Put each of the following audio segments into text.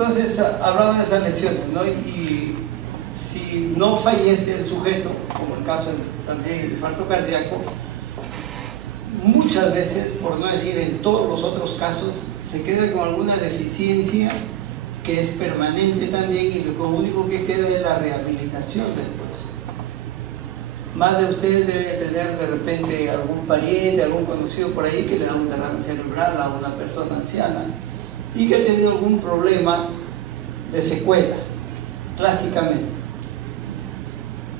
Entonces hablaba de esas lesiones, ¿no? Y si no fallece el sujeto, como el caso también del infarto cardíaco, muchas veces, por no decir en todos los otros casos, se queda con alguna deficiencia que es permanente también, y lo único que queda es la rehabilitación después. Más de ustedes deben tener de repente algún pariente, algún conocido por ahí que le da un derrame cerebral a una persona anciana y que ha tenido algún problema de secuela, clásicamente.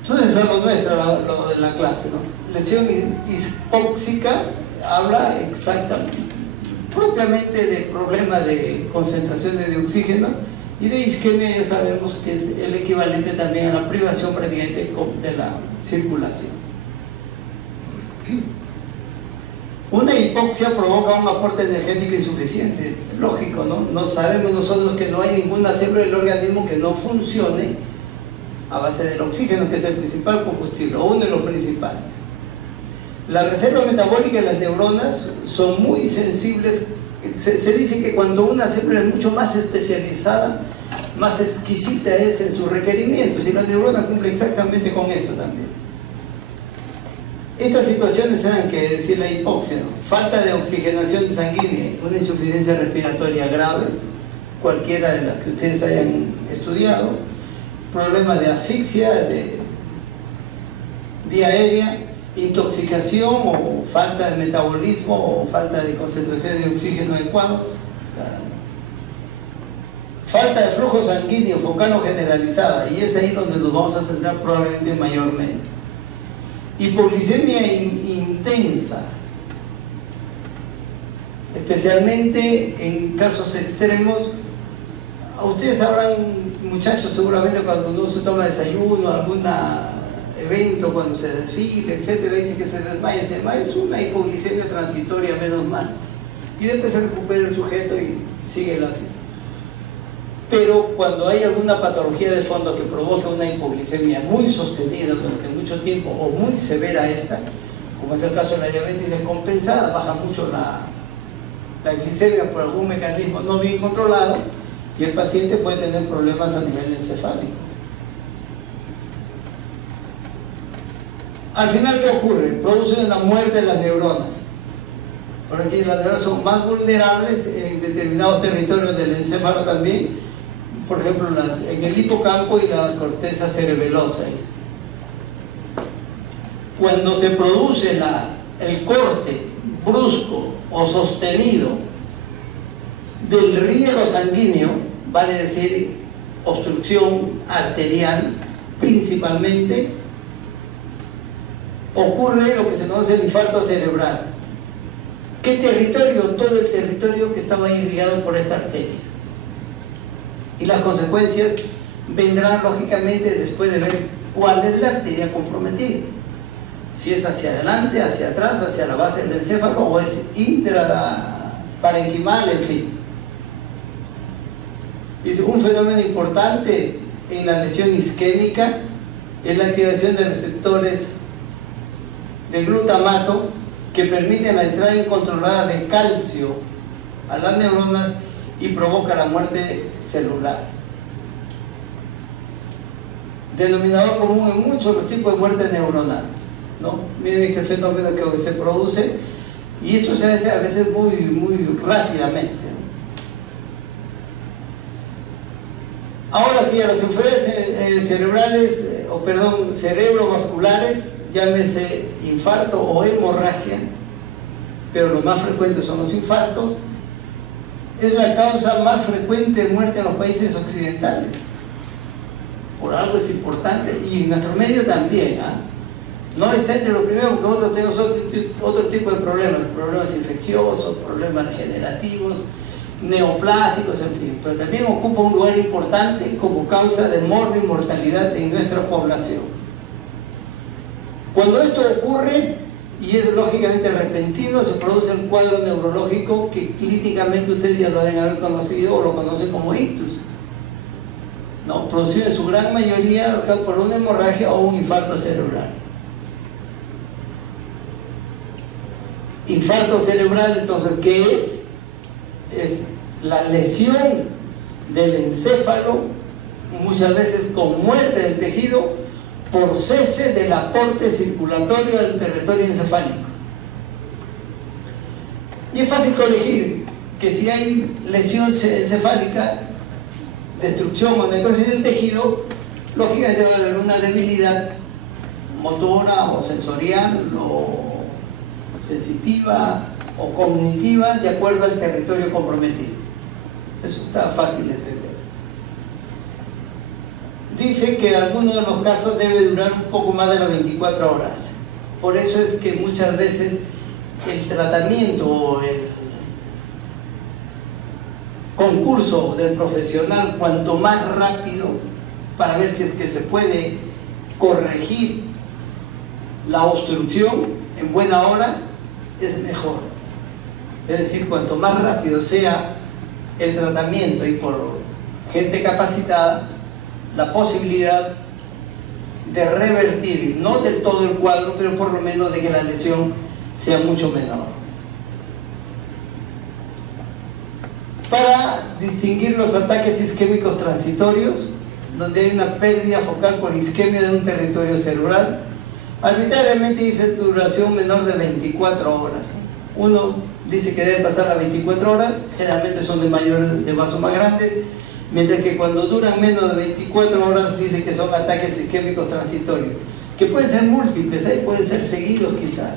Entonces, eso no es lo de la clase, ¿no? Lesión hipóxica habla exactamente, propiamente de problemas de concentración de oxígeno, y de isquemia ya sabemos que es el equivalente también a la privación prácticamente de la circulación. Una hipoxia provoca un aporte energético insuficiente, lógico, ¿no? No sabemos nosotros que no hay ninguna célula del organismo que no funcione a base del oxígeno, que es el principal combustible, o uno de los principales. La reserva metabólica de las neuronas son muy sensibles. Se dice que cuando una célula es mucho más especializada, más exquisita es en sus requerimientos, y la neurona cumple exactamente con eso también. Estas situaciones eran, que decir, la hipoxia, ¿no? Falta de oxigenación sanguínea, una insuficiencia respiratoria grave, cualquiera de las que ustedes hayan estudiado, problemas de asfixia, de vía aérea, intoxicación o falta de metabolismo o falta de concentración de oxígeno adecuado, falta de flujo sanguíneo focal o generalizada, y es ahí donde nos vamos a centrar probablemente mayormente. Hipoglicemia intensa, especialmente en casos extremos. Ustedes sabrán, muchachos, seguramente cuando uno se toma desayuno, algún evento, cuando se desfila, etcétera, dice que se desmaya, es una hipoglicemia transitoria, menos mal, y después se recupera el sujeto y sigue la vida. Pero cuando hay alguna patología de fondo que provoca una hipoglicemia muy sostenida durante mucho tiempo, o muy severa esta, como es el caso de la diabetes descompensada, baja mucho la glicemia por algún mecanismo no bien controlado, y el paciente puede tener problemas a nivel encefálico. Al final, ¿qué ocurre? Produce una muerte de las neuronas. Por aquí las neuronas son más vulnerables en determinados territorios del encéfalo también, por ejemplo en el hipocampo y la corteza cerebelosa. Cuando se produce el corte brusco o sostenido del riego sanguíneo, vale decir obstrucción arterial principalmente, ocurre lo que se conoce el infarto cerebral. ¿Qué territorio? Todo el territorio que estaba irrigado por esta arteria. Y las consecuencias vendrán lógicamente después de ver cuál es la arteria comprometida. Si es hacia adelante, hacia atrás, hacia la base del encéfalo, o es intraparenquimal, en fin. Y un fenómeno importante en la lesión isquémica es la activación de receptores de glutamato que permiten la entrada incontrolada de calcio a las neuronas y provoca la muerte celular. Denominador común en muchos los tipos de muerte neuronal, ¿no? Miren este fenómeno que se produce, y esto se hace a veces muy rápidamente, ¿no? Ahora sí, a las enfermedades cerebrales, cerebrovasculares, llámese infarto o hemorragia, pero lo más frecuente son los infartos, es la causa más frecuente de muerte en los países occidentales. Por algo es importante, y en nuestro medio también, ¿ah? No está entre los primeros, porque nosotros tenemos otro tipo de problemas infecciosos, problemas degenerativos, neoplásicos, en fin, pero también ocupa un lugar importante como causa de mortalidad en nuestra población. Cuando esto ocurre, y es lógicamente repentino, se produce un cuadro neurológico que clínicamente ustedes ya lo deben haber conocido o lo conocen como ictus, ¿no? Producido en su gran mayoría por una hemorragia o un infarto cerebral. Infarto cerebral, entonces, ¿qué es? Es la lesión del encéfalo, muchas veces con muerte del tejido por cese del aporte circulatorio del territorio encefálico. Y es fácil corregir que si hay lesión encefálica, destrucción o necrosis del tejido, lógicamente va a haber una debilidad motora o sensorial o sensitiva o cognitiva de acuerdo al territorio comprometido. Eso está fácil de entender. Dice que en algunos de los casos debe durar un poco más de las 24 horas. Por eso es que muchas veces el tratamiento o el concurso del profesional, cuanto más rápido, para ver si es que se puede corregir la obstrucción en buena hora, es mejor. Es decir, cuanto más rápido sea el tratamiento y por gente capacitada, la posibilidad de revertir, no del todo el cuadro, pero por lo menos de que la lesión sea mucho menor. Para distinguir los ataques isquémicos transitorios, donde hay una pérdida focal por isquemia de un territorio cerebral, arbitrariamente dice duración menor de 24 horas. Uno dice que debe pasar las 24 horas, generalmente son de vasos más grandes, mientras que cuando duran menos de 24 horas dice que son ataques isquémicos transitorios, que pueden ser múltiples, pueden ser seguidos quizá.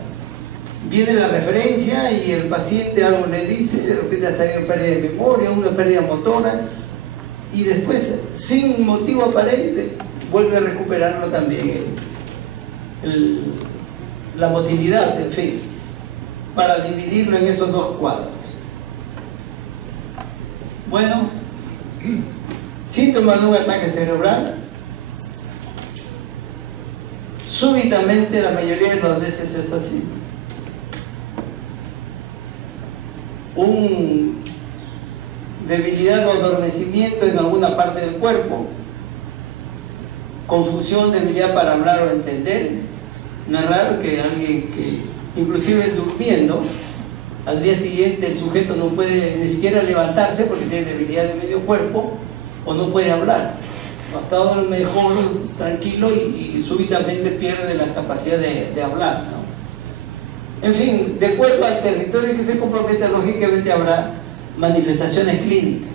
Viene la referencia y el paciente algo le dice, de repente hasta hay una pérdida de memoria, una pérdida motora, y después, sin motivo aparente, vuelve a recuperarlo también la motilidad, en fin, para dividirlo en esos dos cuadros. Bueno, síntomas de un ataque cerebral. Súbitamente, la mayoría de las veces es así. Debilidad o adormecimiento en alguna parte del cuerpo, confusión, debilidad para hablar o entender. No es raro que alguien que, inclusive durmiendo, al día siguiente el sujeto no puede ni siquiera levantarse porque tiene debilidad de medio cuerpo o no puede hablar. Ha estado mejor, tranquilo y súbitamente pierde la capacidad de hablar, ¿no? En fin, de acuerdo al territorio que se comprometa, lógicamente habrá manifestaciones clínicas.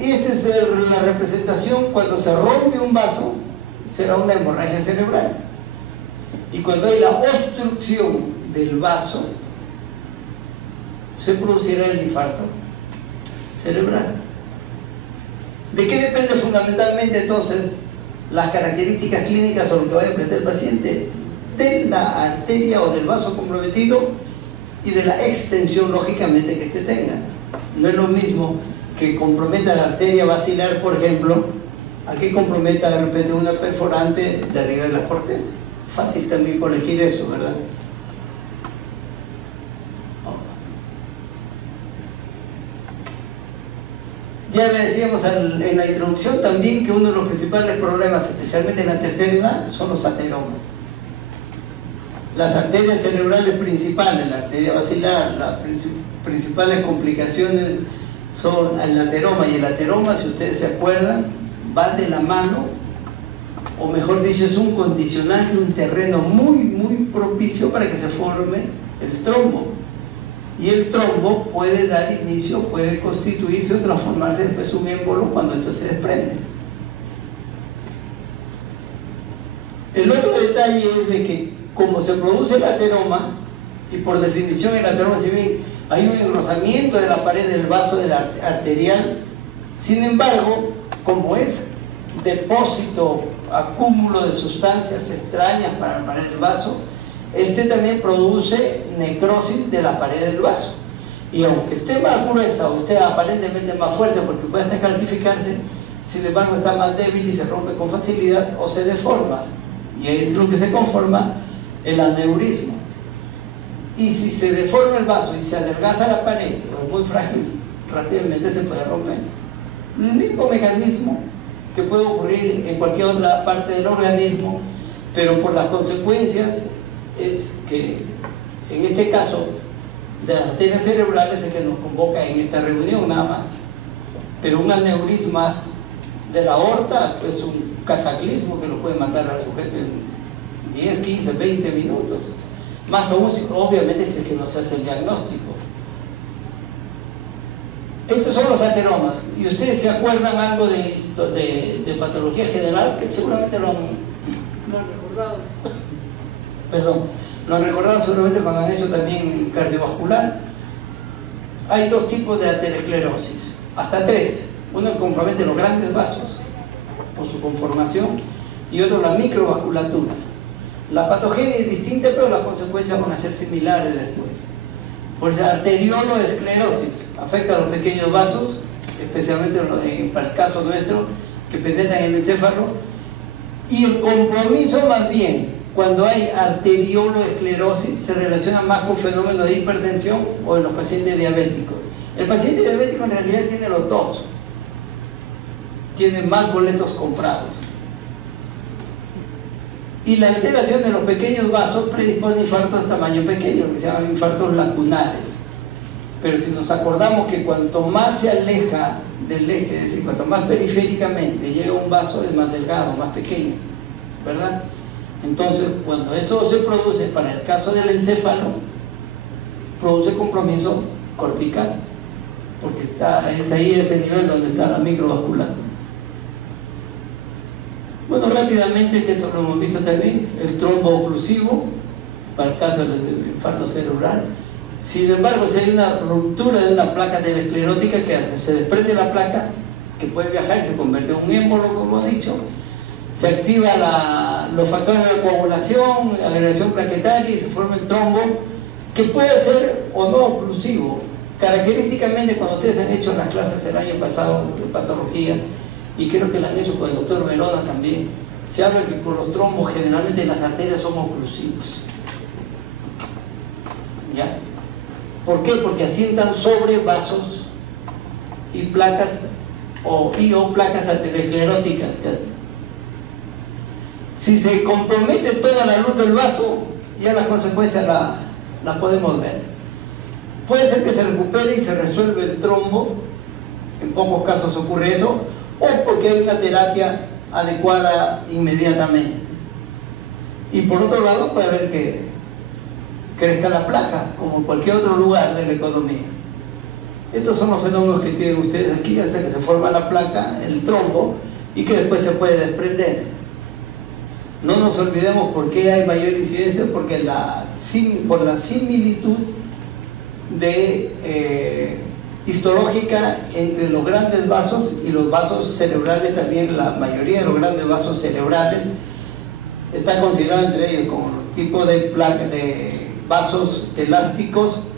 Y esta es la representación. Cuando se rompe un vaso, será una hemorragia cerebral. Y cuando hay la obstrucción del vaso, se producirá el infarto cerebral. ¿De qué depende fundamentalmente entonces las características clínicas o lo que vaya a aprender el paciente? De la arteria o del vaso comprometido y de la extensión, lógicamente, que éste tenga. No es lo mismo que comprometa la arteria basilar, por ejemplo, a que comprometa de repente una perforante de arriba de la corteza. Fácil también corregir eso, ¿verdad? Ya le decíamos en la introducción también que uno de los principales problemas, especialmente en la tercera edad, son los ateromas. Las arterias cerebrales principales, la arteria basilar, las principales complicaciones son el ateroma, y el ateroma, si ustedes se acuerdan, va de la mano, o mejor dicho, es un condicionante, un terreno muy propicio para que se forme el trombo. Y el trombo puede dar inicio, puede constituirse o transformarse después un émbolo cuando esto se desprende. El otro detalle es de que como se produce el ateroma, y por definición el ateroma civil, hay un engrosamiento de la pared del vaso arterial. Sin embargo, como es depósito, acúmulo de sustancias extrañas para la pared del vaso, este también produce necrosis de la pared del vaso. Y aunque esté más gruesa o esté aparentemente más fuerte porque puede hasta calcificarse, sin embargo está más débil y se rompe con facilidad o se deforma. Y ahí es lo que se conforma el aneurisma. Y si se deforma el vaso y se adelgaza la pared o es muy frágil, rápidamente se puede romper. El mismo mecanismo que puede ocurrir en cualquier otra parte del organismo, pero por las consecuencias es que en este caso de las arterias cerebrales es que nos convoca en esta reunión nada más. pero un aneurisma de la aorta es un cataclismo que lo puede matar al sujeto en 10, 15, 20 minutos. Más aún, obviamente, si es que no se hace el diagnóstico. Estos son los ateromas. ¿Y ustedes se acuerdan algo de patología general? Que seguramente lo han recordado. Perdón, lo han recordado seguramente cuando han hecho también cardiovascular. Hay dos tipos de aterosclerosis, hasta tres. Uno compromete los grandes vasos por su conformación y otro la microvasculatura. La patogenia es distinta, pero las consecuencias van a ser similares después. Por eso, arterioloesclerosis afecta a los pequeños vasos, especialmente para el caso nuestro, que penetran en el encéfalo. Y el compromiso, más bien, cuando hay arterioloesclerosis, se relaciona más con fenómenos de hipertensión o en los pacientes diabéticos. El paciente diabético en realidad tiene los dos. Tiene más boletos comprados. Y la alteración de los pequeños vasos predispone a infartos de tamaño pequeño, que se llaman infartos lacunares. Pero si nos acordamos que cuanto más se aleja del eje, es decir, cuanto más periféricamente llega un vaso, es más delgado, más pequeño, ¿verdad? Entonces, cuando esto se produce para el caso del encéfalo, produce compromiso cortical, porque es ahí ese nivel donde está la microvasculatura. Bueno, rápidamente, que esto lo hemos visto también, el trombo oclusivo, para el caso del infarto cerebral. Sin embargo, si hay una ruptura de una placa aterosclerótica, ¿qué hace? Se desprende la placa, que puede viajar y se convierte en un émbolo, como he dicho. Se activa los factores de coagulación, agregación plaquetaria y se forma el trombo, que puede ser o no oclusivo. Característicamente, cuando ustedes han hecho las clases el año pasado de patología, y creo que lo han hecho con el doctor Verona también, se habla que con los trombos generalmente las arterias son oclusivos. ¿Ya? ¿Por qué? Porque asientan sobre vasos y placas o placas ateroscleróticas. Si se compromete toda la luz del vaso, ya las consecuencias las podemos ver. Puede ser que se recupere y se resuelve el trombo, en pocos casos ocurre eso, o porque hay una terapia adecuada inmediatamente. Y por otro lado puede haber que crezca la placa, como en cualquier otro lugar de la economía. Estos son los fenómenos que tienen ustedes aquí, hasta que se forma la placa, el trombo, y que después se puede desprender. No nos olvidemos por qué hay mayor incidencia, porque por la similitud histológica entre los grandes vasos y los vasos cerebrales. También la mayoría de los grandes vasos cerebrales está considerado entre ellos como tipo de vasos elásticos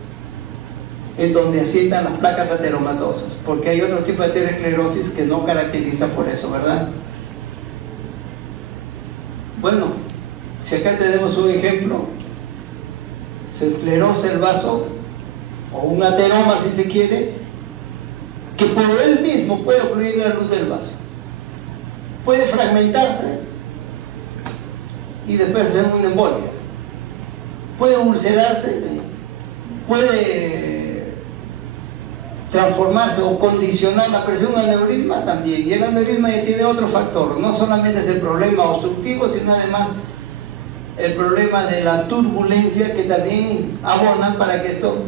en donde asientan las placas ateromatosas, porque hay otro tipo de aterosclerosis que no caracteriza por eso, ¿verdad? Bueno, si acá tenemos un ejemplo, se esclerosa el vaso, o un ateroma si se quiere, que por él mismo puede ocluir la luz del vaso, puede fragmentarse y después hacer una embolia, puede ulcerarse, puede transformarse o condicionar la presión del aneurisma también. Y el aneurisma ya tiene otro factor, no solamente es el problema obstructivo, sino además el problema de la turbulencia, que también abonan para que esto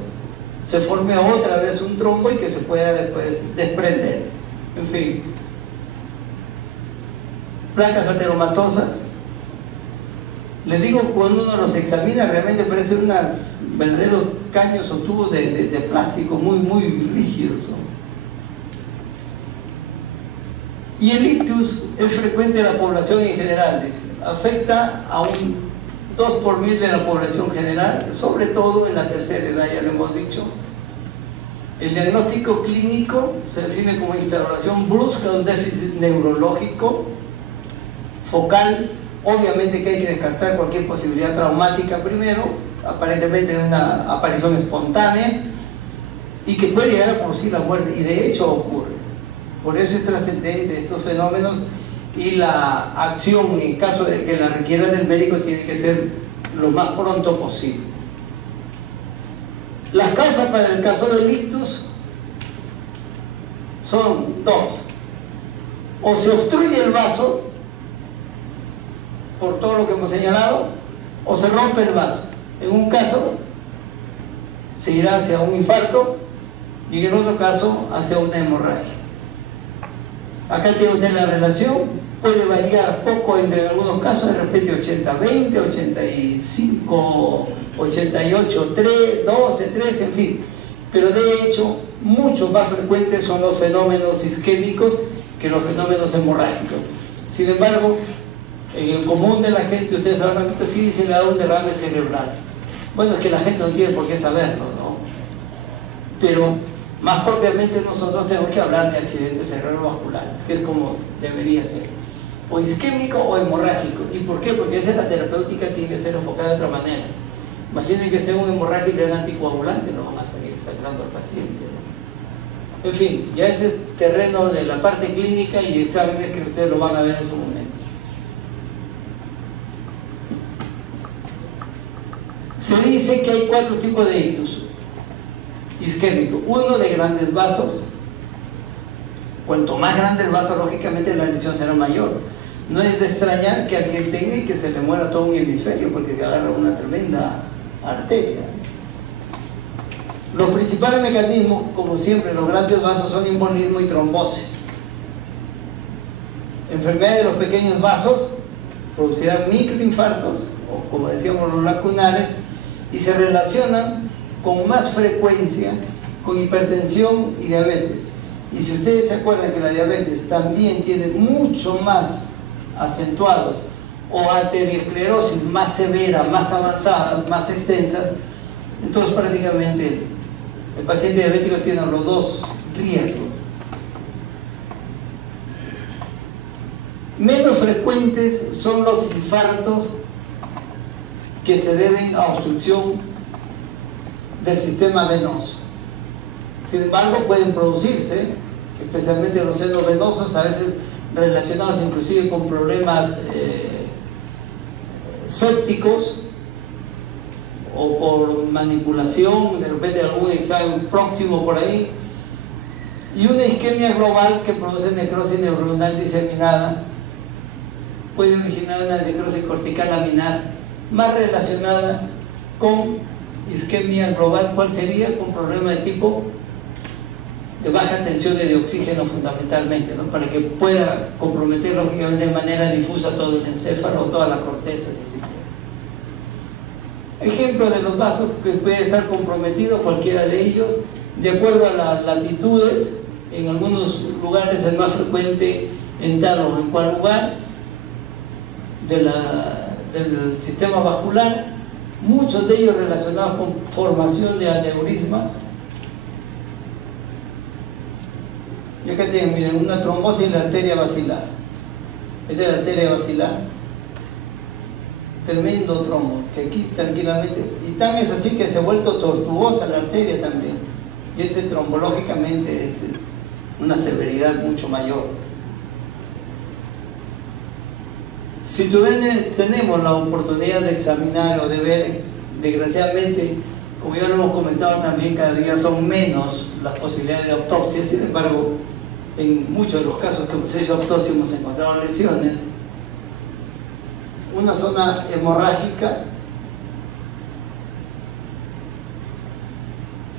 se forme otra vez un trombo y que se pueda después desprender. En fin, placas ateromatosas, les digo, cuando uno los examina realmente parecen unos verdaderos caños o tubos de plástico muy, muy rígidos, ¿no? Y el ictus es frecuente en la población en general, dice. Afecta a un 2 por 1000 de la población general, sobre todo en la tercera edad, ya lo hemos dicho. El diagnóstico clínico se define como instauración brusca de un déficit neurológico focal. Obviamente que hay que descartar cualquier posibilidad traumática primero, aparentemente de una aparición espontánea, y que puede llegar a producir la muerte, y de hecho ocurre. Por eso es trascendente estos fenómenos, y la acción, en caso de que la requiera del médico, tiene que ser lo más pronto posible. Las causas para el caso del ictus son dos: o se obstruye el vaso por todo lo que hemos señalado, o se rompe el vaso. En un caso se irá hacia un infarto y en el otro caso hacia una hemorragia. Acá tiene usted la relación, puede variar poco entre algunos casos, de repente 80-20, 85, 88, 3, 12, 3, en fin. Pero de hecho, mucho más frecuentes son los fenómenos isquémicos que los fenómenos hemorrágicos. Sin embargo, en el común de la gente, ustedes sabrán que sí se le da un derrame cerebral. Bueno, es que la gente no tiene por qué saberlo, ¿no? Pero más propiamente nosotros tenemos que hablar de accidentes cerebrovasculares, que es como debería ser, o isquémico o hemorrágico. ¿Y por qué? Porque esa es la terapéutica, tiene que ser enfocada de otra manera. Imaginen que sea un hemorrágico y le dan anticoagulante, no van a seguir sacando al paciente, ¿no? En fin, ya ese es terreno de la parte clínica y exámenes que ustedes lo van a ver en su momento. Se dice que hay 4 tipos de ictus isquémico. Uno de grandes vasos. Cuanto más grande el vaso, lógicamente la lesión será mayor. No es de extrañar que alguien tenga y que se le muera todo un hemisferio porque se agarra una tremenda arteria. Los principales mecanismos, como siempre, los grandes vasos son embolismo y trombosis. Enfermedades de los pequeños vasos producirán microinfartos, o como decíamos, los lacunares, y se relacionan con más frecuencia con hipertensión y diabetes. Y si ustedes se acuerdan que la diabetes también tiene mucho más acentuados o arteriosclerosis más severa, más avanzadas, más extensas, entonces prácticamente el paciente diabético tiene los dos riesgos. Menos frecuentes son los infartos que se deben a obstrucción del sistema venoso. Sin embargo, pueden producirse, especialmente los senos venosos, a veces relacionados inclusive con problemas sépticos o por manipulación, de repente algún examen próximo por ahí, y una isquemia global que produce necrosis neuronal diseminada puede originar una necrosis cortical laminar más relacionada con isquemia global. ¿Cuál sería? Con problemas de tipo de baja tensiones de oxígeno fundamentalmente, ¿no? Para que pueda comprometer lógicamente de manera difusa todo el encéfalo, toda la corteza, si se quiere. Ejemplo de los vasos que puede estar comprometido, cualquiera de ellos, de acuerdo a las latitudes. En algunos lugares es más frecuente en tal o en cual lugar del sistema vascular, muchos de ellos relacionados con formación de aneurismas. Y acá tienen, miren, una trombosis en la arteria basilar. Esta es la arteria basilar. Tremendo trombo, que aquí tranquilamente, y tan es así que se ha vuelto tortuosa la arteria también. Y trombológicamente una severidad mucho mayor. Si tenemos la oportunidad de examinar o de ver, desgraciadamente, como ya lo hemos comentado también, cada día son menos las posibilidades de autopsia. Sin embargo, en muchos de los casos que se hizo autopsia hemos encontrado lesiones. Una zona hemorrágica,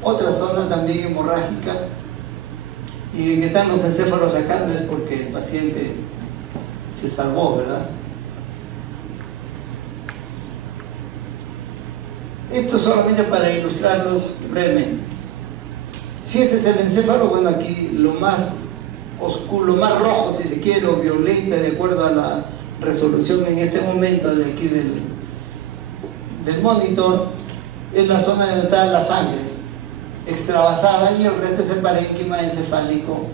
otra zona también hemorrágica, y de que están los encéfalos acá no es porque el paciente se salvó, ¿verdad? Esto solamente para ilustrarlos brevemente. Si ese es el encéfalo, bueno, aquí lo más oscuro, lo más rojo, si se quiere, o violeta, de acuerdo a la resolución en este momento de aquí del monitor, es la zona donde está la sangre extravasada, y el resto es el parénquima encefálico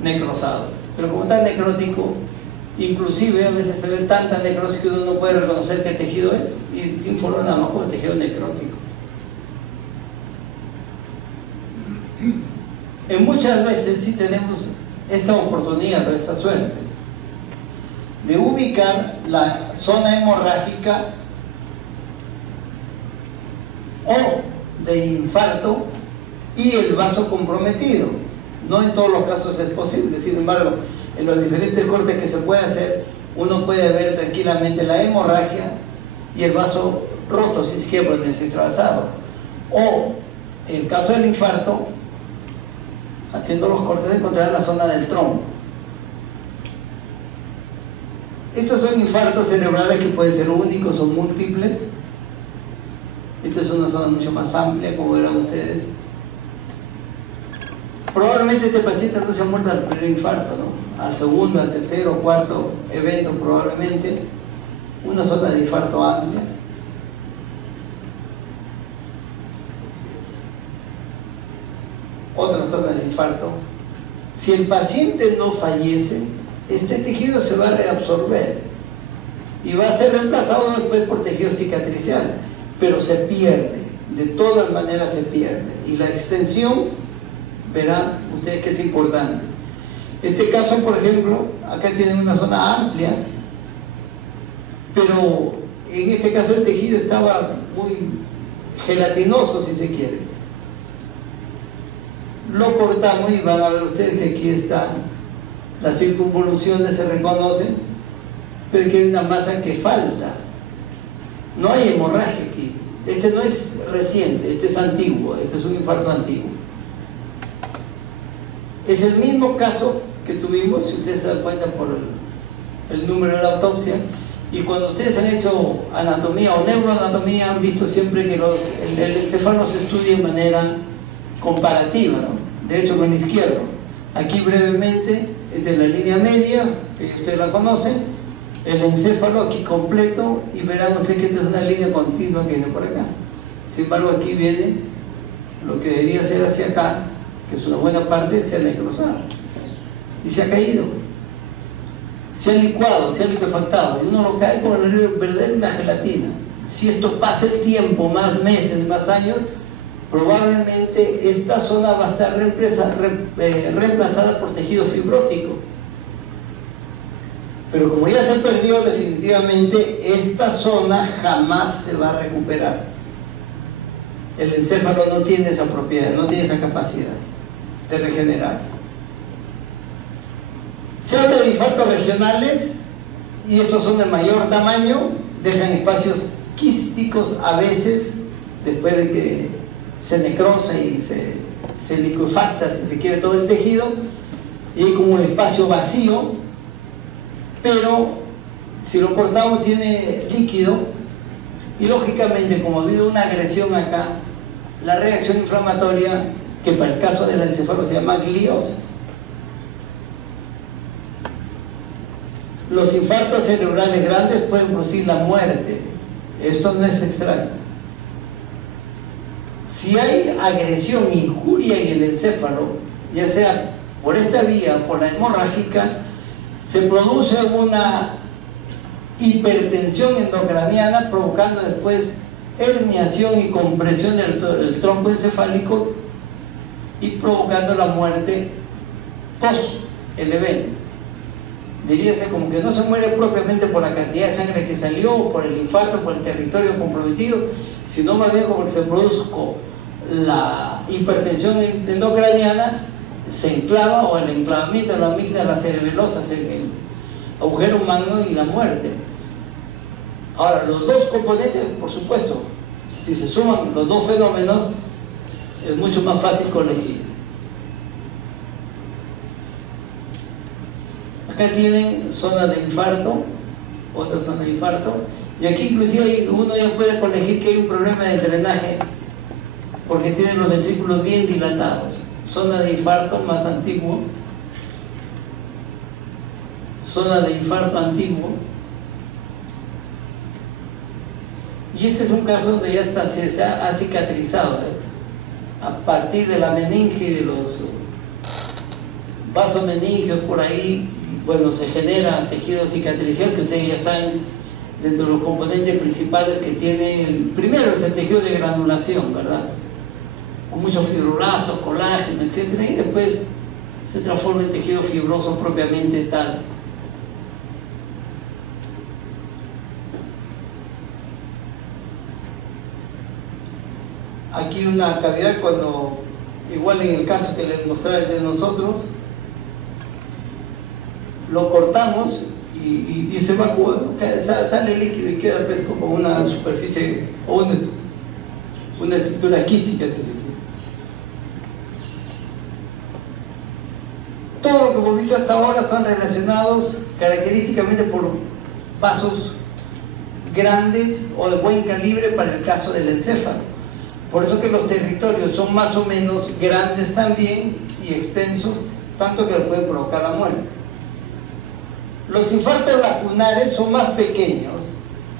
necrosado. Pero como está necrótico, inclusive a veces se ve tanta necrosis que uno no puede reconocer qué tejido es, y informa nada más como tejido necrótico. En muchas veces sí tenemos esta oportunidad o esta suerte de ubicar la zona hemorrágica o de infarto y el vaso comprometido. No en todos los casos es posible, sin embargo, en los diferentes cortes que se puede hacer, uno puede ver tranquilamente la hemorragia y el vaso roto, si se quiere, por el extravasado. O, en el caso del infarto, haciendo los cortes, encontrar la zona del trombo. Estos son infartos cerebrales que pueden ser únicos o múltiples. Esta es una zona mucho más amplia, como verán ustedes. Probablemente este paciente no se ha muerto al primer infarto, ¿no? Al segundo, al tercero, cuarto evento probablemente. Una zona de infarto amplia. Otra zona de infarto. Si el paciente no fallece, este tejido se va a reabsorber y va a ser reemplazado después por tejido cicatricial, pero se pierde, de todas maneras se pierde, y la extensión, verán ustedes que es importante. Este caso, por ejemplo, acá tienen una zona amplia, pero en este caso el tejido estaba muy gelatinoso, si se quiere. Lo cortamos y van a ver ustedes que aquí está, las circunvoluciones se reconocen, pero que hay una masa que falta. No hay hemorragia aquí. Este no es reciente, este es antiguo, este es un infarto antiguo. Es el mismo caso que tuvimos, si ustedes se dan cuenta por el número de la autopsia, y cuando ustedes han hecho anatomía o neuroanatomía han visto siempre que el encéfalo se estudia de manera comparativa, ¿no? Derecho con izquierdo. Aquí brevemente, esta es la línea media, que ustedes la conocen, el encéfalo aquí completo, y verán ustedes que esta es una línea continua que viene por acá. Sin embargo, aquí viene lo que debería ser hacia acá, que es una buena parte, se ha necrosado y se ha caído, se ha licuado, se ha liquefactado, y uno lo cae por perder una gelatina. Si esto pasa el tiempo, más meses, más años, probablemente esta zona va a estar reemplazada por tejido fibrótico. Pero como ya se perdió definitivamente, esta zona jamás se va a recuperar. El encéfalo no tiene esa propiedad, no tiene esa capacidad de regenerarse. Se habla de infartos regionales, y estos son de mayor tamaño, dejan espacios quísticos a veces, después de que se necrosa y se liquefacta, si se quiere, todo el tejido, y hay como un espacio vacío, pero si lo cortamos tiene líquido, y lógicamente, como ha habido una agresión acá, la reacción inflamatoria, que para el caso del encéfalo se llama gliosis. Los infartos cerebrales grandes pueden producir la muerte. Esto no es extraño. Si hay agresión, injuria en el encéfalo, ya sea por esta vía o por la hemorrágica, se produce una hipertensión endocraniana, provocando después herniación y compresión del tronco encefálico y provocando la muerte post el evento. Diríase como que no se muere propiamente por la cantidad de sangre que salió, por el infarto, por el territorio comprometido, sino más bien como que se produjo la hipertensión endocraniana, se enclava, o el enclavamiento de la amígdala cerebelosa en el agujero magno, y la muerte. Ahora, los dos componentes, por supuesto, si se suman los dos fenómenos, es mucho más fácil corregir. Acá tienen zona de infarto, otra zona de infarto, y aquí inclusive uno ya puede corregir que hay un problema de drenaje, porque tienen los ventrículos bien dilatados. Zona de infarto más antiguo, zona de infarto antiguo, y este es un caso donde ya está, se ha cicatrizado, a partir de la meninge y de los vasos meningeos por ahí. Bueno, se genera tejido cicatricial, que ustedes ya saben, dentro de los componentes principales que tiene. El primero es el tejido de granulación, ¿verdad? Con muchos fibroblastos, colágeno, etc. Y después se transforma en tejido fibroso propiamente tal. Aquí una cavidad, cuando igual en el caso que les mostré de nosotros, lo cortamos y se va jugando, sale líquido y queda pues como una superficie o una estructura quística, si se quiere. Todo lo que hemos visto hasta ahora están relacionados característicamente por vasos grandes o de buen calibre para el caso del encéfalo. Por eso que los territorios son más o menos grandes también y extensos, tanto que pueden provocar la muerte. Los infartos lacunares son más pequeños,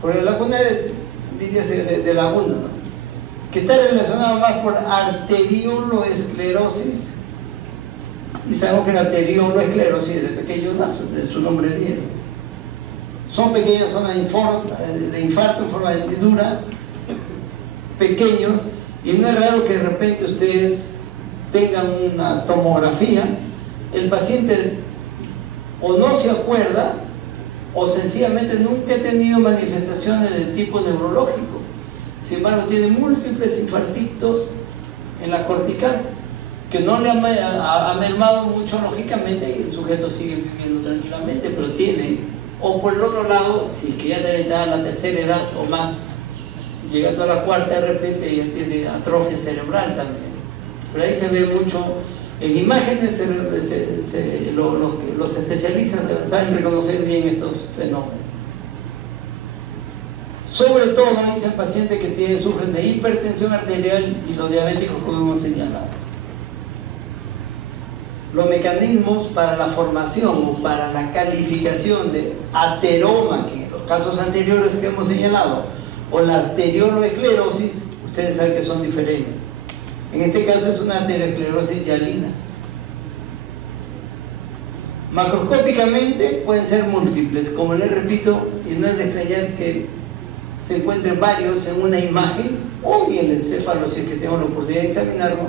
porque el lacunar diríase de laguna, ¿no? Que está relacionado más por arterioloesclerosis, y sabemos que la arterioloesclerosis de pequeño nace, de su nombre viene. Son pequeñas zonas de infarto en forma de hendidura, pequeños, y no es raro que de repente ustedes tengan una tomografía, el paciente o no se acuerda o sencillamente nunca ha tenido manifestaciones de tipo neurológico, sin embargo tiene múltiples infartitos en la cortical que no le ha mermado mucho lógicamente y el sujeto sigue viviendo tranquilamente, pero tiene, o por el otro lado, si que ya debe dar la tercera edad o más, llegando a la cuarta de repente ya tiene atrofia cerebral también, pero ahí se ve mucho. En imágenes los especialistas saben reconocer bien estos fenómenos. Sobre todo dicen pacientes que sufren de hipertensión arterial y los diabéticos, como hemos señalado. Los mecanismos para la formación o para la calificación de ateroma, que en los casos anteriores que hemos señalado, o la arterioloesclerosis, ustedes saben que son diferentes. En este caso es una arteriosclerosis hialina. Macroscópicamente pueden ser múltiples, como les repito, y no es de extrañar que se encuentren varios en una imagen o en el encéfalo, si es que tengo la oportunidad de examinarlo,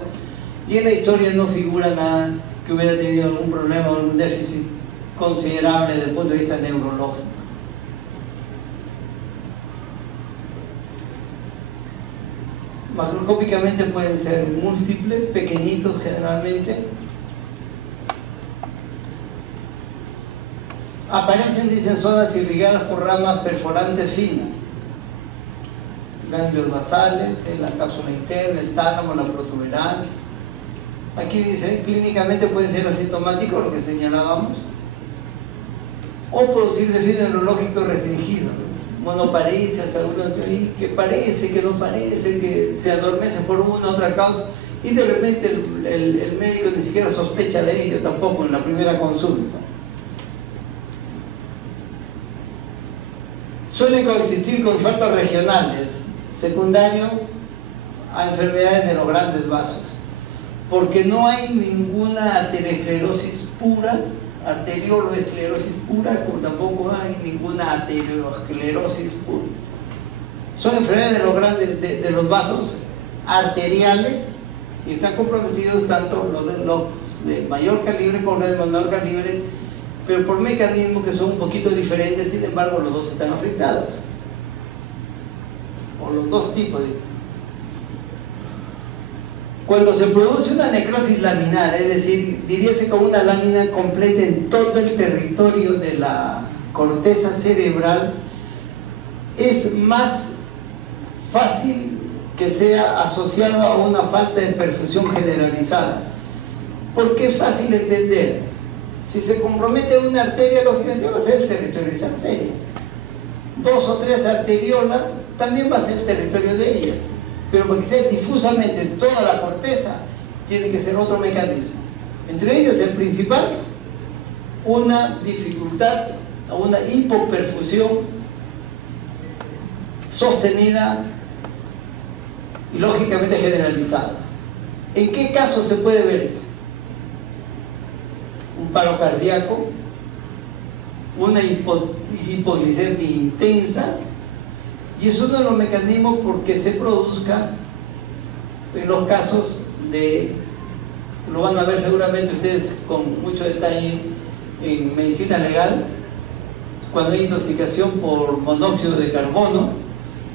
y en la historia no figura nada que hubiera tenido algún problema o algún déficit considerable desde el punto de vista neurológico. Macroscópicamente pueden ser múltiples, pequeñitos generalmente. Aparecen, dicen, zonas irrigadas por ramas perforantes finas, ganglios basales, en la cápsula interna, el tálamo, la protuberancia. Aquí dice, clínicamente puede ser asintomático, lo que señalábamos, o producir desvío neurológico restringido, monoparesias, algunos que parece, que no parece, que se adormece por una u otra causa, y de repente el médico ni siquiera sospecha de ello tampoco en la primera consulta. Suelen coexistir con infartos regionales, secundarios a enfermedades de los grandes vasos, porque no hay ninguna arteriosclerosis pura, arterioloesclerosis pura, como tampoco hay ninguna arteriosclerosis pura. Son enfermedades de los grandes, de los vasos arteriales, y están comprometidos tanto los de mayor calibre como los de menor calibre, pero por mecanismos que son un poquito diferentes. Sin embargo, los dos están afectados, o los dos tipos de... Cuando se produce una necrosis laminar, es decir, diríase como una lámina completa en todo el territorio de la corteza cerebral, es más fácil que sea asociado a una falta de perfusión generalizada, porque es fácil de entender. Si se compromete una arteria, lógicamente va a ser el territorio de esa arteria. 2 o 3 arteriolas también va a ser el territorio de ellas, pero porque sea difusamente en toda la corteza, tiene que ser otro mecanismo. Entre ellos, el principal, una dificultad, una hipoperfusión sostenida y lógicamente generalizada. ¿En qué caso se puede ver eso? Un paro cardíaco, una hipoglicemia intensa, y es uno de los mecanismos por que se produzca en los casos de, lo van a ver seguramente ustedes con mucho detalle en medicina legal, cuando hay intoxicación por monóxido de carbono.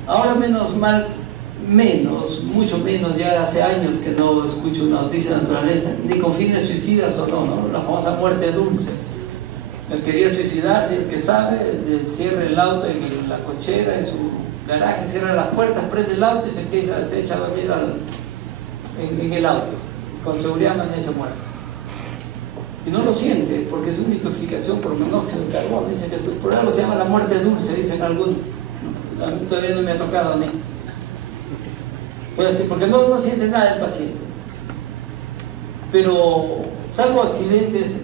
Ahora menos mal menos, mucho menos, ya hace años que no escucho una noticia de naturaleza, ni con fines suicidas o no, ¿no? La famosa muerte dulce. El quería suicidarse, el que sabe, cierra el auto en la cochera, en su garaje, cierra las puertas, prende el auto y se echa a dormir en el auto. Con seguridad amanece muerto. Y no lo siente porque es una intoxicación por monóxido de carbono. Dice que por algo se llama la muerte dulce, dicen algunos. A mí todavía no me ha tocado a mí. Puede decir, porque no siente nada el paciente. Pero, salvo accidentes,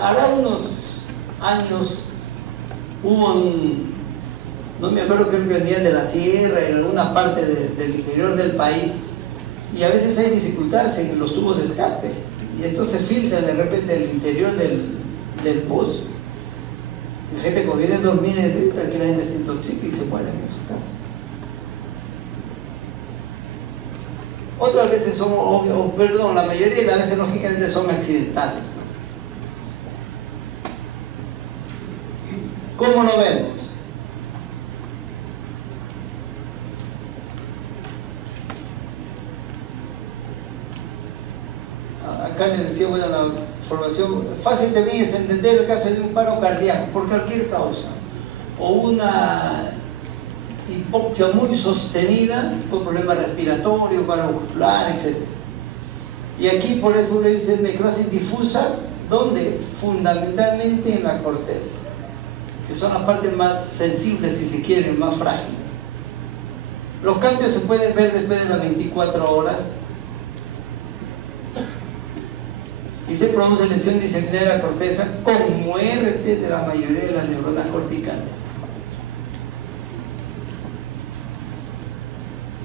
hará unos años hubo no me acuerdo, creo que venían de la sierra, en alguna parte del interior del país, y a veces hay dificultades en los tubos de escape, y esto se filtra de repente del interior del bus. La gente cuando viene a dormir tranquilamente se intoxica y se muere en su casa. Otras veces la mayoría de las veces lógicamente son accidentales. ¿Cómo lo vemos? Acá les decía, bueno, la formación fácil también es entender el caso de un paro cardíaco por cualquier causa, o una hipoxia muy sostenida por problema respiratorio, cardiovascular, etc. Y aquí por eso le dicen necrosis difusa, ¿dónde? Fundamentalmente en la corteza, que son las partes más sensibles, si se quiere, más frágiles. Los cambios se pueden ver después de las 24 horas y se produce lesión diseminada de la corteza con muerte de la mayoría de las neuronas corticales.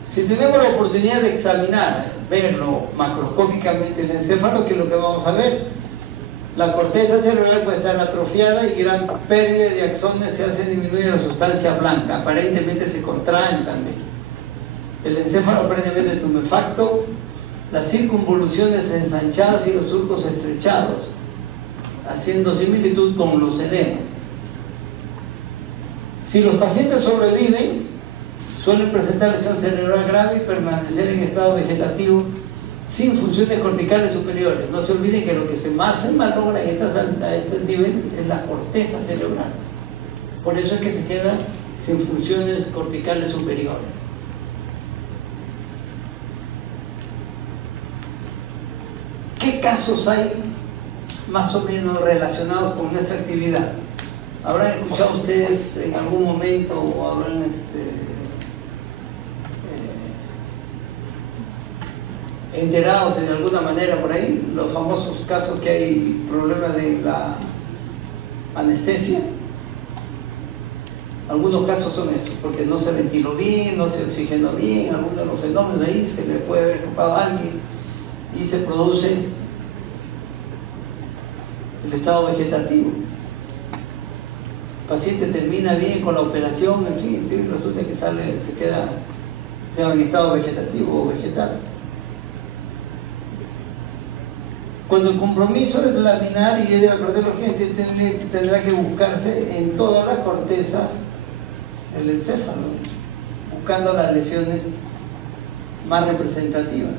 Si tenemos la oportunidad de examinar, verlo macroscópicamente el encéfalo, ¿qué es lo que vamos a ver? La corteza cerebral puede estar atrofiada y gran pérdida de axones se hace disminuir la sustancia blanca, aparentemente se contraen también. El encéfalo aparentemente tumefacto, las circunvoluciones ensanchadas y los surcos estrechados, haciendo similitud con los edemas. Si los pacientes sobreviven, suelen presentar lesión cerebral grave y permanecer en estado vegetativo sin funciones corticales superiores. No se olviden que lo que más se malogra a este nivel es la corteza cerebral. Por eso es que se quedan sin funciones corticales superiores. ¿Qué casos hay más o menos relacionados con nuestra actividad? ¿Habrán escuchado ustedes en algún momento o habrán enterados de alguna manera por ahí los famosos casos que hay problemas de la anestesia? Algunos casos son estos, porque no se ventiló bien, no se oxigenó bien, algunos de los fenómenos de ahí se le puede haber escapado a alguien y se produce el estado vegetativo. El paciente termina bien con la operación, en fin, resulta que se queda en estado vegetativo o vegetal. Cuando el compromiso es laminar y es de la corteza, tendrá que buscarse en toda la corteza el encéfalo, buscando las lesiones más representativas.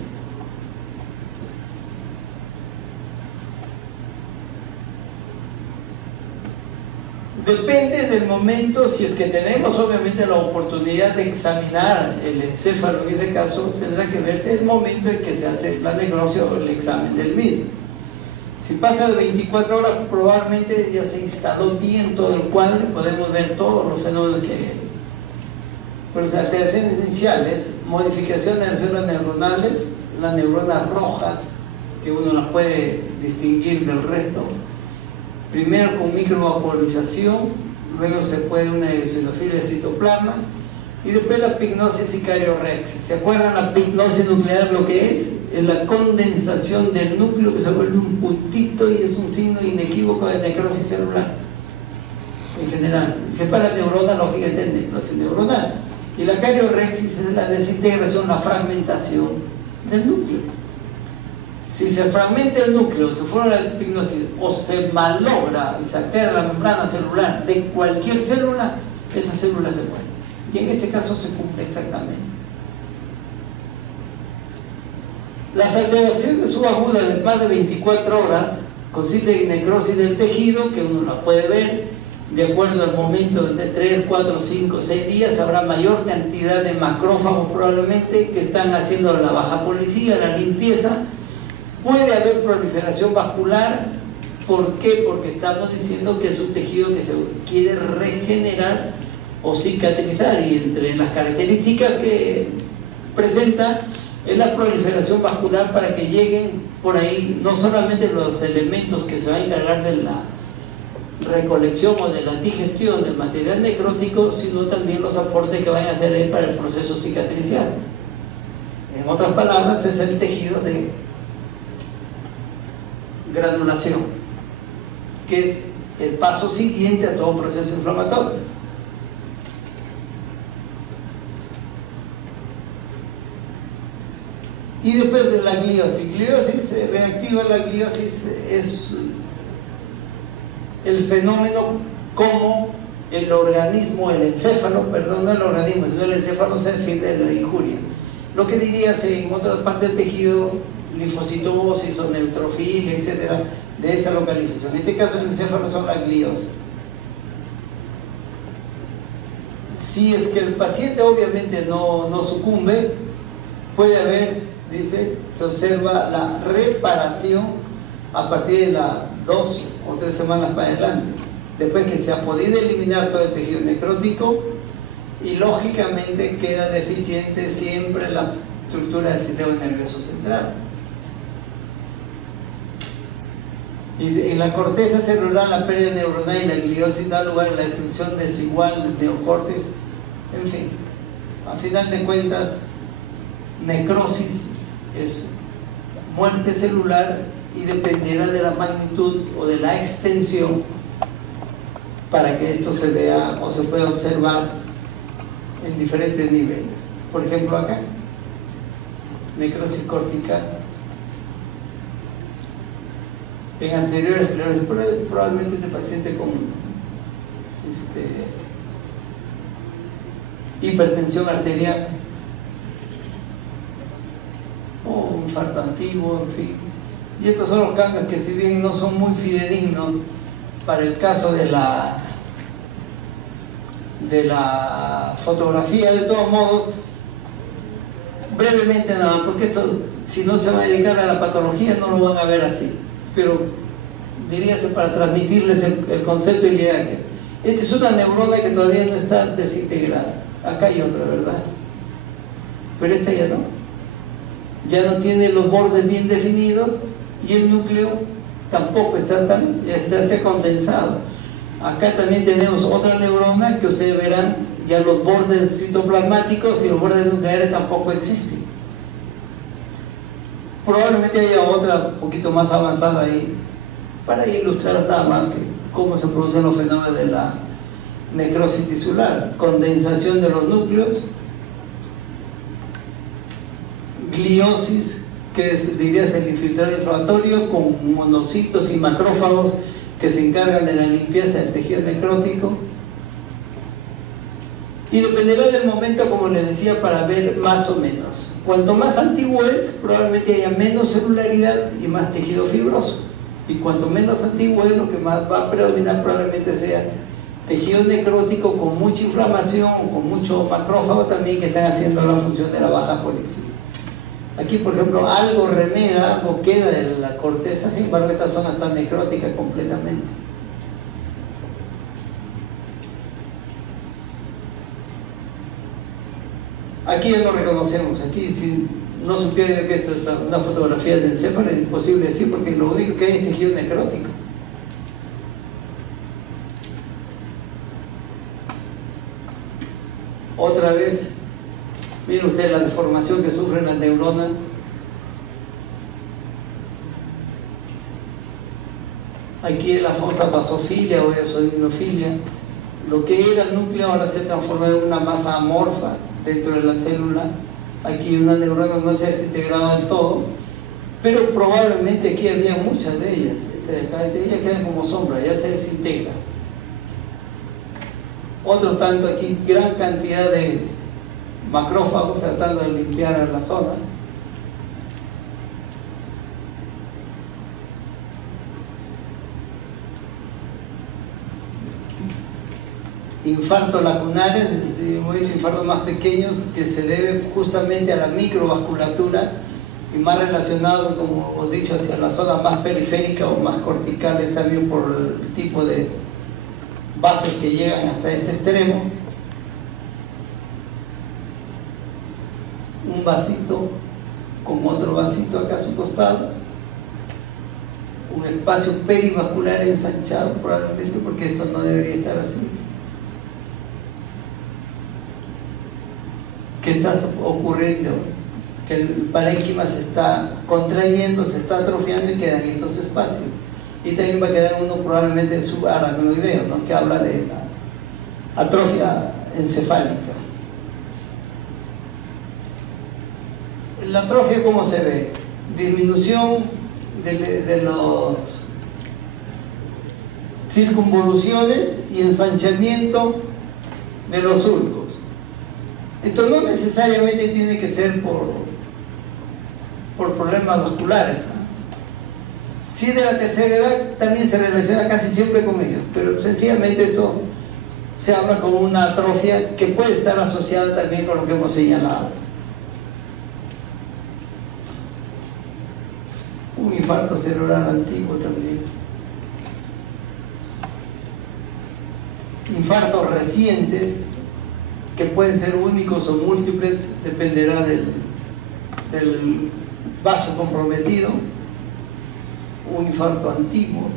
Depende del momento, si es que tenemos obviamente la oportunidad de examinar el encéfalo, en ese caso tendrá que verse el momento en que se hace la necropsia o el examen del mismo. Si pasa de 24 horas, probablemente ya se instaló bien todo el cuadro y podemos ver todos los fenómenos que hay. Pero las alteraciones iniciales, modificación de las células neuronales, las neuronas rojas, que uno las puede distinguir del resto, primero con microvaporización, luego se puede una eosinofilia del citoplasma y después la pignosis y cariorexia. ¿Se acuerdan la pignosis nuclear lo que es? Es la condensación del núcleo que se vuelve un puntito y es un signo inequívoco de necrosis cerebral. En general, separa neurona lógica de necrosis neuronal. Y la cariorexis es la desintegración, la fragmentación del núcleo. Si se fragmenta el núcleo, se forma la pignosis o se malogra y se altera la membrana celular de cualquier célula, esa célula se muere. Y en este caso se cumple exactamente. Las alteraciones subagudas de más de 24 horas consisten en necrosis del tejido, que uno la puede ver. De acuerdo al momento de 3, 4, 5, 6 días, habrá mayor cantidad de macrófagos probablemente que están haciendo la baja policía, la limpieza. Puede haber proliferación vascular. ¿Por qué? Porque estamos diciendo que es un tejido que se quiere regenerar o cicatrizar, y entre las características que presenta es la proliferación vascular, para que lleguen por ahí no solamente los elementos que se van a encargar de la recolección o de la digestión del material necrótico, sino también los aportes que van a hacer ahí para el proceso cicatricial. En otras palabras, es el tejido de granulación, que es el paso siguiente a todo proceso inflamatorio. Y después de la gliosis. Gliosis reactiva. La gliosis es el fenómeno como el organismo, el encéfalo, perdón, no el organismo, sino el encéfalo se defiende de la injuria. Lo que dirías en otras partes del tejido, linfocitosis o neutrofilia, etcétera, de esa localización. En este caso el encéfalo son las gliosis. Si es que el paciente obviamente no sucumbe, puede haber, dice, se observa la reparación a partir de las 2 o 3 semanas para adelante, después que se ha podido eliminar todo el tejido necrótico, y lógicamente queda deficiente siempre la estructura del sistema nervioso central. En la corteza celular, la pérdida neuronal y la gliosis da lugar a la destrucción desigual del neocórtex. En fin, a final de cuentas, necrosis es muerte celular, y dependerá de la magnitud o de la extensión para que esto se vea o se pueda observar en diferentes niveles. Por ejemplo, acá, necrosis cortical. En anterior esclerosis, probablemente este paciente con hipertensión arterial o un infarto antiguo, en fin. Y estos son los cambios que, si bien no son muy fidedignos para el caso de la fotografía, de todos modos, brevemente nada más, porque esto, si no se va a dedicar a la patología, no lo van a ver así, pero diríase para transmitirles el concepto y la idea. Esta es una neurona que todavía no está desintegrada. Acá hay otra, ¿verdad? Pero esta ya no tiene los bordes bien definidos, y el núcleo tampoco está se ha condensado. Acá también tenemos otra neurona que ustedes verán, ya los bordes citoplasmáticos y los bordes nucleares tampoco existen. Probablemente haya otra un poquito más avanzada ahí, para ilustrar nada más cómo se producen los fenómenos de la necrosis tisular: condensación de los núcleos, gliosis, que diría es el infiltrado inflamatorio, con monocitos y macrófagos que se encargan de la limpieza del tejido necrótico. Y dependerá del momento, como les decía, para ver más o menos. Cuanto más antiguo es, probablemente haya menos celularidad y más tejido fibroso. Y cuanto menos antiguo es, lo que más va a predominar probablemente sea tejido necrótico con mucha inflamación, con mucho macrófago también, que están haciendo la función de la baja policía. Aquí, por ejemplo, algo remeda, algo queda de la corteza, sin embargo esta zona está necrótica completamente. Aquí ya no reconocemos. Aquí, si no supiera que esto es una fotografía del encéfalo, es imposible decir, porque lo único que hay es tejido necrótico. Otra vez, miren ustedes la deformación que sufren las neuronas. Aquí es la famosa basofilia o eosinofilia. Lo que era el núcleo ahora se transforma en una masa amorfa dentro de la célula. Aquí una neurona no se ha desintegrado del todo, pero probablemente aquí había muchas de ellas. Esta de ellas queda como sombra, ya se desintegra. Otro tanto aquí, gran cantidad de macrófagos tratando de limpiar la zona. infartos lacunares, hemos dicho infartos más pequeños, que se debe justamente a la microvasculatura y más relacionado, como hemos dicho, hacia la zona más periférica o más corticales también por el tipo de vasos que llegan hasta ese extremo. Un vasito con otro vasito acá a su costado, un espacio perivascular ensanchado probablemente, porque esto no debería estar así. ¿Qué está ocurriendo? Que el parénquima se está contrayendo, se está atrofiando y quedan estos espacios. Y también va a quedar uno probablemente subaracnoideo, ¿no? Que habla de la atrofia encefálica. La atrofia, ¿cómo se ve? Disminución de los circunvoluciones y ensanchamiento de los surcos. Esto no necesariamente tiene que ser por problemas vasculares, ¿no? Si es de la tercera edad, también se relaciona casi siempre con ellos, pero sencillamente esto se habla como una atrofia que puede estar asociada también con lo que hemos señalado. Un infarto cerebral antiguo también. Infartos recientes, que pueden ser únicos o múltiples, dependerá del vaso comprometido. Un infarto antiguo.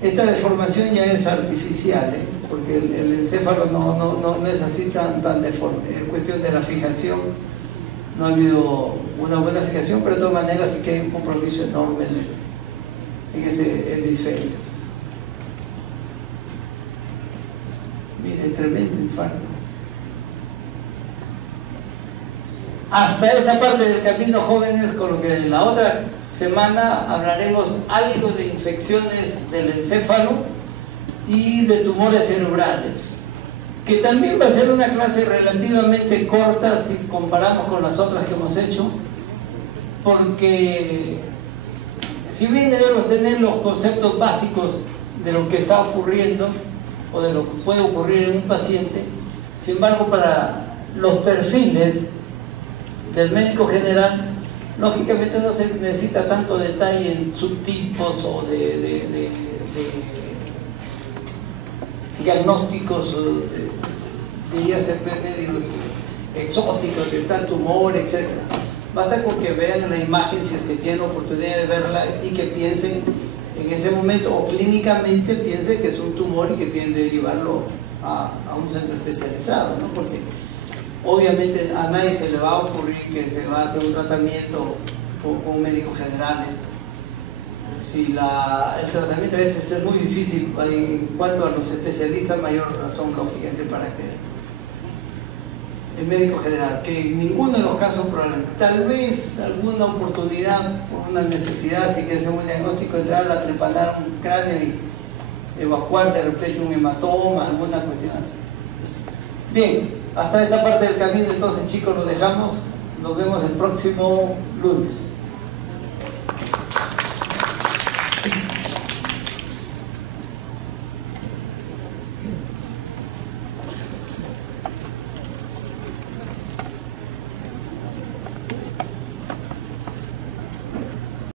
Esta deformación ya es artificial, porque el encéfalo no es así tan deforme. Es cuestión de la fijación. No ha habido una buena fijación, pero de todas maneras sí que hay un compromiso enorme en ese hemisferio. Mire, tremendo infarto. Hasta esta parte del camino, jóvenes, con lo que en la otra semana hablaremos algo de infecciones del encéfalo y de tumores cerebrales, que también va a ser una clase relativamente corta si comparamos con las otras que hemos hecho, porque si bien debemos tener los conceptos básicos de lo que está ocurriendo o de lo que puede ocurrir en un paciente, sin embargo, para los perfiles del médico general, lógicamente no se necesita tanto detalle en subtipos o de diagnósticos, diría ser medios exóticos de tal tumor, etc. Basta con que vean la imagen, si es que tienen oportunidad de verla, y que piensen en ese momento, o clínicamente piensen que es un tumor y que tienen que derivarlo a un centro especializado, ¿no? Porque obviamente a nadie se le va a ocurrir que se va a hacer un tratamiento con un médico general. Si el tratamiento a veces es muy difícil en cuanto a los especialistas, mayor razón lógicamente para que el médico general, que en ninguno de los casos probablemente, tal vez alguna oportunidad por una necesidad, si quieres hacer un diagnóstico, entrar a trepanar un cráneo y evacuar de repente un hematoma, alguna cuestión así. Bien, hasta esta parte del camino entonces, chicos, lo dejamos. Nos vemos el próximo lunes.